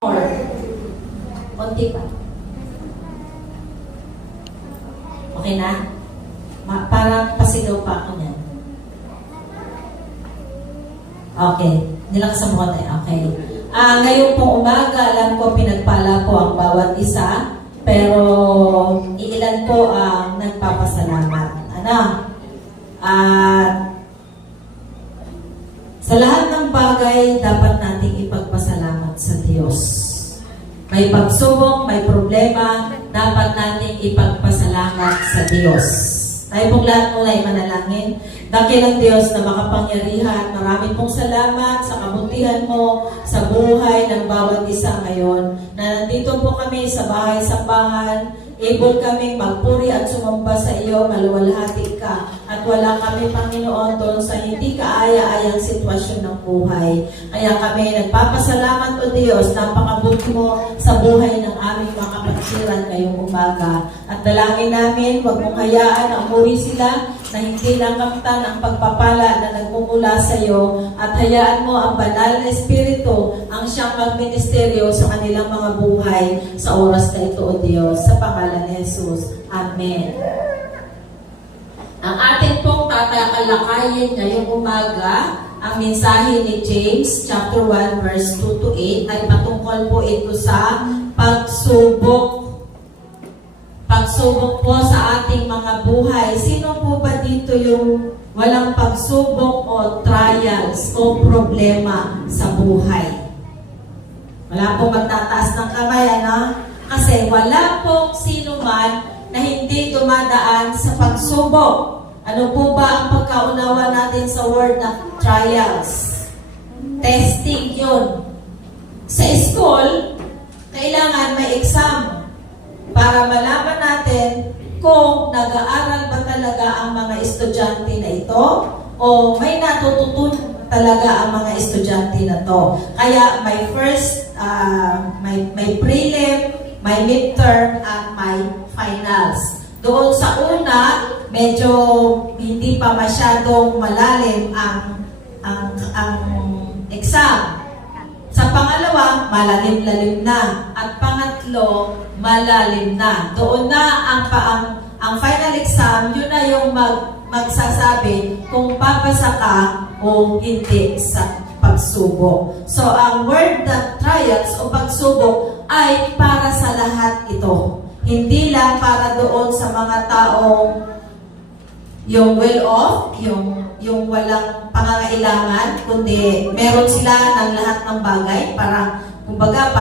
Or, konti pa. Okay na? Parang pasigaw pa ako niyan. Okay. Nilakas mo tayo. Okay. Ngayon pong umaga, alam ko pinagpala po ang bawat isa, pero iilan po ang nagpapasalamat. Sa lahat ng bagay, dapat nating ipagpasalamat sa Diyos. May pagsubok, may problema, dapat nating ipagpasalamat sa Diyos. Tayo pong lahat muna ay manalangin. Dakilang Diyos na makapangyarihan, marami pong salamat sa kabutihan mo sa buhay ng bawat isa ngayon. Na nandito po kami sa bahay-sambahan, able kami magpuri at sumamba sa iyo, maluwalhati ka. At wala kami, Panginoon, doon sa hindi kaaya-ayang sitwasyon ng buhay. Kaya kami nagpapasalamat, O Diyos, napakabuti mo sa buhay ng aming mga kapatiran ngayong umaga. At dalangin namin, huwag mong hayaan na umuwi sila na hindi nakamtan ang pagpapala na nagmumula sa iyo at hayaan mo ang banal na Espiritu ang siyang magministeryo sa kanilang mga buhay sa oras na ito, O Diyos, sa pangalan ni Jesus. Amen. Ang ating pong tatalakayin ngayong umaga, ang mensahe ni James, chapter 1, verse 2 to 8, ay patungkol po ito sa pagsubok. Pagsubok po sa ating mga buhay. Sino po ba dito yung walang pagsubok o trials o problema sa buhay? Wala pong magtataas ng kamay, Kasi wala pong sino man na hindi dumadaan sa pagsubok. Ano po ba ang pagkaunawa natin sa word na trials? Testing yun. Sa school, kailangan may exam para malaman natin kung nag-aaral ba talaga ang mga estudyante na ito o may natututunan talaga ang mga estudyante na to. Kaya may first, may prelim, may midterm, at may finals. Doon sa una, medyo hindi pa masyadong malalim ang exam. Sa pangalawa, malalim-lalim na. At pangatlo, malalim na. Doon na ang final exam, yun na yung magsasabi kung papasa ka o hindi sa pagsubok. So, ang word na trials o pagsubok ay para sa lahat ito. Hindi lang para doon sa mga taong yung well-off, yung walang pangangailangan, kundi meron sila ng lahat ng bagay para, kumbaga,